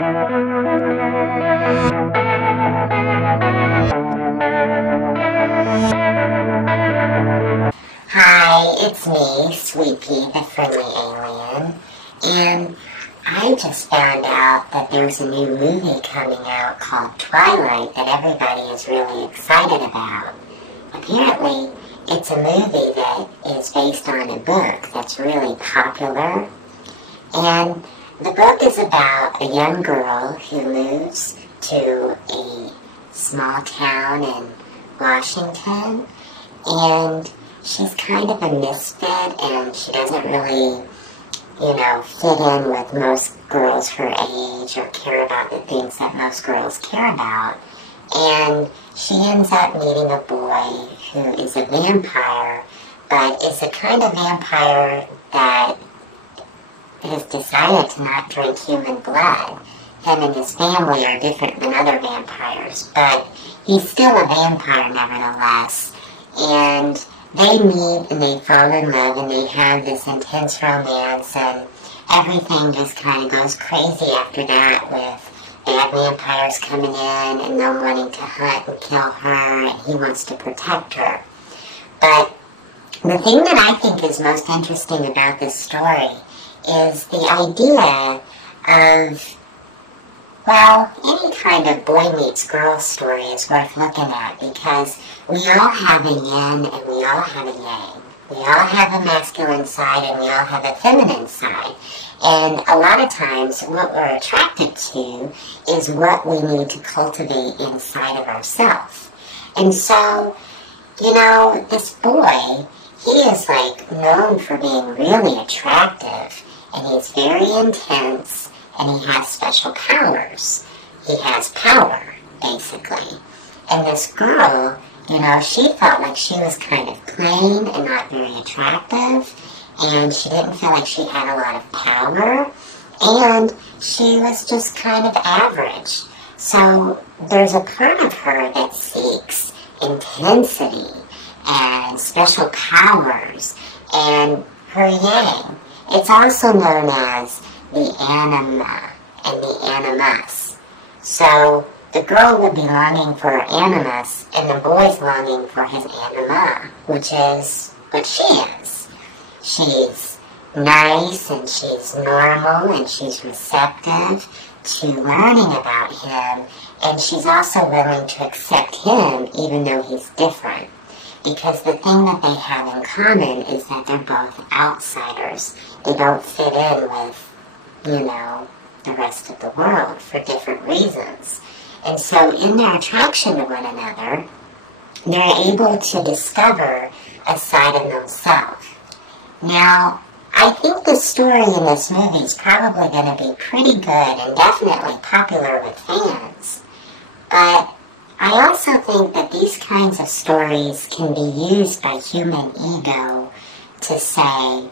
Hi, it's me, SweetPea, the friendly alien, and I just found out that there's a new movie coming out called Twilight that everybody is really excited about. Apparently, it's a movie that is based on a book that's really popular, and the book is about a young girl who moves to a small town in Washington, and she's kind of a misfit, and she doesn't really, fit in with most girls her age or care about the things that most girls care about. And she ends up meeting a boy who is a vampire, but is a kind of vampire that has decided to not drink human blood. Him and his family are different than other vampires, but he's still a vampire nevertheless. And they meet and they fall in love and they have this intense romance, and everything just kind of goes crazy after that, with bad vampires coming in and them wanting to hunt and kill her, and he wants to protect her. But the thing that I think is most interesting about this story is the idea of, well, any kind of boy meets girl story is worth looking at, because we all have a yin and we all have a yang. We all have a masculine side and we all have a feminine side. And a lot of times what we're attracted to is what we need to cultivate inside of ourselves. And so, this boy, he is known for being really attractive, and he's very intense, and he has special powers. He has power, basically. And this girl, she felt like she was kind of plain and not very attractive, and she didn't feel like she had a lot of power, and she was just kind of average. So there's a part of her that seeks intensity and special powers and her yang. It's also known as the anima and the animus. So the girl would be longing for her animus, and the boy's longing for his anima, which is what she is. She's nice, and she's normal, and she's receptive to learning about him, and she's also willing to accept him even though he's different. Because the thing that they have in common is that they're both outsiders. They don't fit in with, the rest of the world for different reasons. And so in their attraction to one another, they're able to discover a side of themselves. Now, I think the story in this movie is probably going to be pretty good and definitely popular with fans. But I also think that these kinds of stories can be used by human ego to say,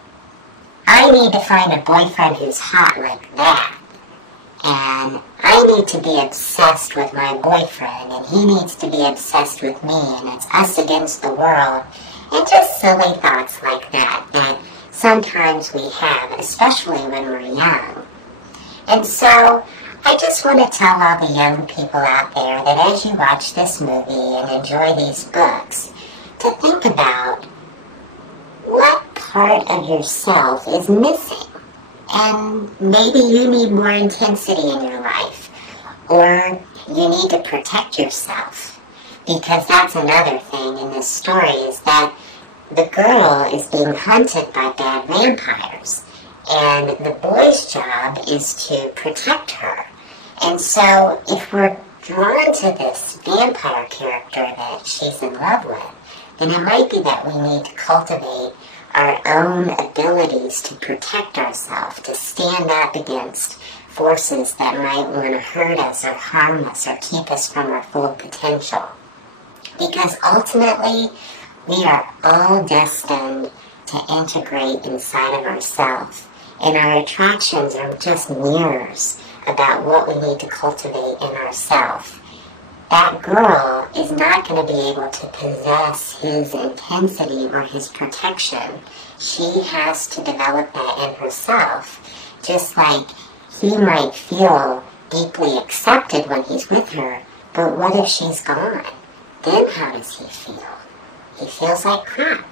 I need to find a boyfriend who's hot like that, and I need to be obsessed with my boyfriend, and he needs to be obsessed with me, and it's us against the world, and just silly thoughts like that sometimes we have, especially when we're young. And so I just want to tell all the young people out there that as you watch this movie and enjoy these books, to think about what part of yourself is missing. And maybe you need more intensity in your life, or you need to protect yourself. Because that's another thing in this story, is that the girl is being hunted by bad vampires, and the boy's job is to protect her. And so if we're drawn to this vampire character that she's in love with, then it might be that we need to cultivate our own abilities to protect ourselves, to stand up against forces that might want to hurt us or harm us or keep us from our full potential. Because ultimately, we are all destined to integrate inside of ourselves, and our attractions are just mirrors about what we need to cultivate in ourselves. That girl is not going to be able to possess his intensity or his protection. She has to develop that in herself, just like he might feel deeply accepted when he's with her, but what if she's gone? Then how does he feel? He feels like crap.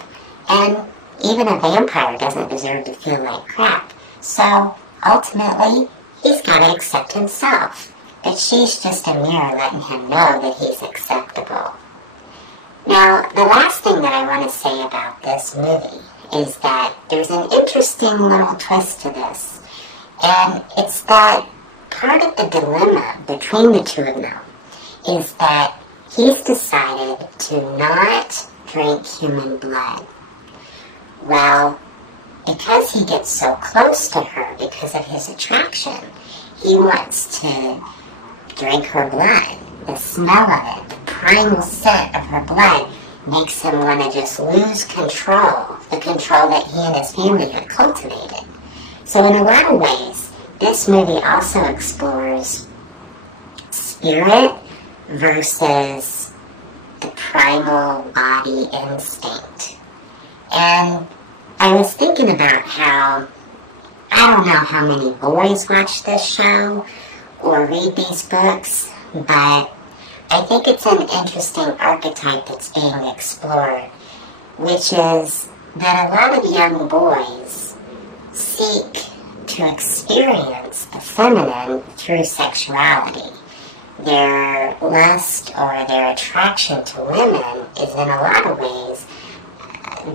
And even a vampire doesn't deserve to feel like crap. So, ultimately, he's got to accept himself. But she's just a mirror letting him know that he's acceptable. Now, the last thing that I want to say about this movie is that there's an interesting little twist to this. And it's that part of the dilemma between the two of them is that he's decided to not drink human blood. Well, because he gets so close to her because of his attraction, he wants to drink her blood. The smell of it, the primal scent of her blood, makes him want to just lose control, the control that he and his family had cultivated. So in a lot of ways, this movie also explores spirit versus the primal body instinct. And I was thinking about how, I don't know how many boys watch this show or read these books, but I think it's an interesting archetype that's being explored, which is that a lot of young boys seek to experience the feminine through sexuality. Their lust or their attraction to women is in a lot of ways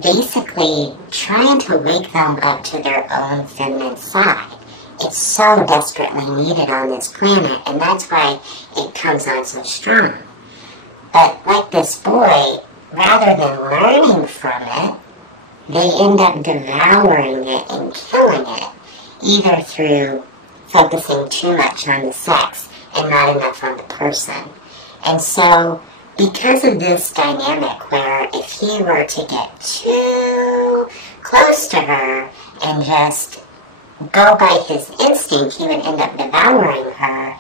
basically trying to wake them up to their own feminine side. It's so desperately needed on this planet, and that's why it comes on so strong. But like this boy, rather than learning from it, they end up devouring it and killing it, either through focusing too much on the sex and not enough on the person. And so, because of this dynamic where if he were to get too close to her and just go by his instinct, he would end up devouring her,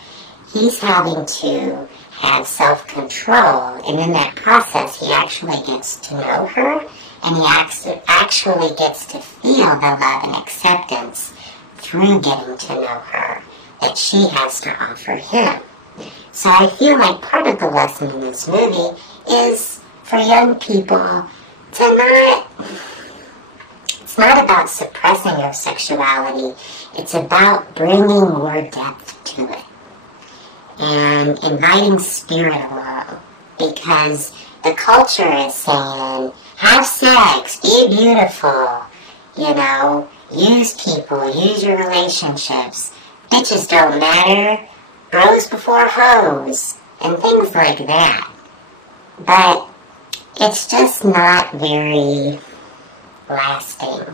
he's having to have self-control, and in that process he actually gets to know her, and he actually gets to feel the love and acceptance through getting to know her that she has to offer him. So I feel like part of the lesson in this movie is for young people to not, it's not about suppressing your sexuality, it's about bringing more depth to it and inviting spirit along, because the culture is saying, have sex, be beautiful, you know, use people, use your relationships, bitches don't matter, bros before hoes, and things like that. But it's just not very lasting.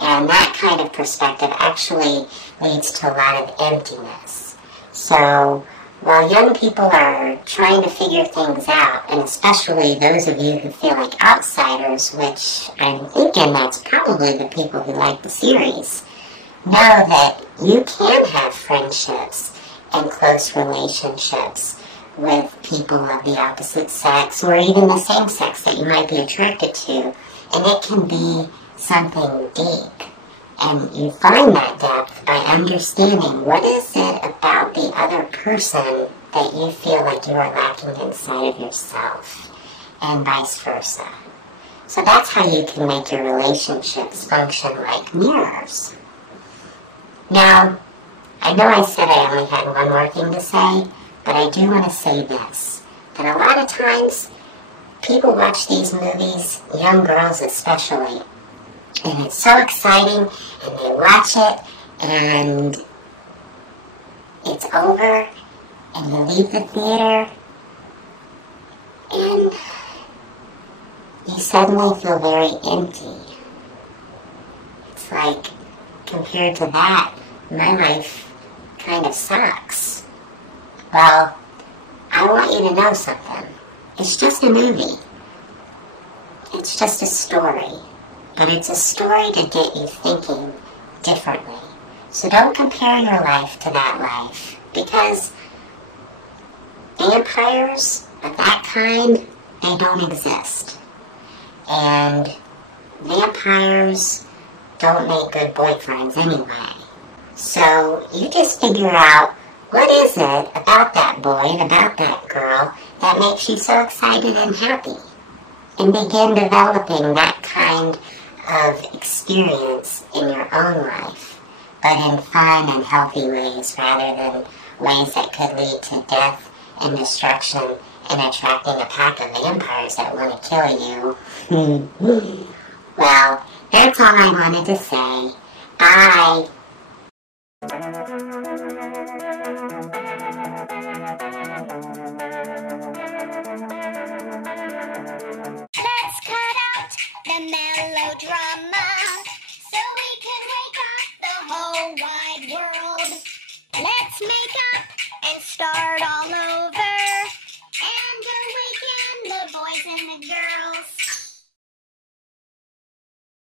And that kind of perspective actually leads to a lot of emptiness. So while young people are trying to figure things out, and especially those of you who feel like outsiders, which I'm thinking that's probably the people who like the series, know that you can have friendships and close relationships with people of the opposite sex or even the same sex that you might be attracted to, and it can be something deep. And you find that depth by understanding what is it about the other person that you feel like you are lacking inside of yourself, and vice versa. So that's how you can make your relationships function like mirrors. Now, I know I said I only had one more thing to say, but I do want to say this, that a lot of times people watch these movies, young girls especially, and it's so exciting, and they watch it, and it's over, and you leave the theater, and you suddenly feel very empty. It's like, compared to that, my life kind of sucks. Well, I want you to know something. It's just a movie. It's just a story. But it's a story to get you thinking differently. So don't compare your life to that life, because vampires of that kind, they don't exist. And vampires don't make good boyfriends anyway. So you just figure out What is it about that boy and about that girl that makes you so excited and happy? And begin developing that kind of experience in your own life, but in fun and healthy ways rather than ways that could lead to death and destruction and attracting a pack of vampires that want to kill you. Well, that's all I wanted to say. Bye. Let's cut out the melodrama so we can wake up the whole wide world. Let's make up and start all over.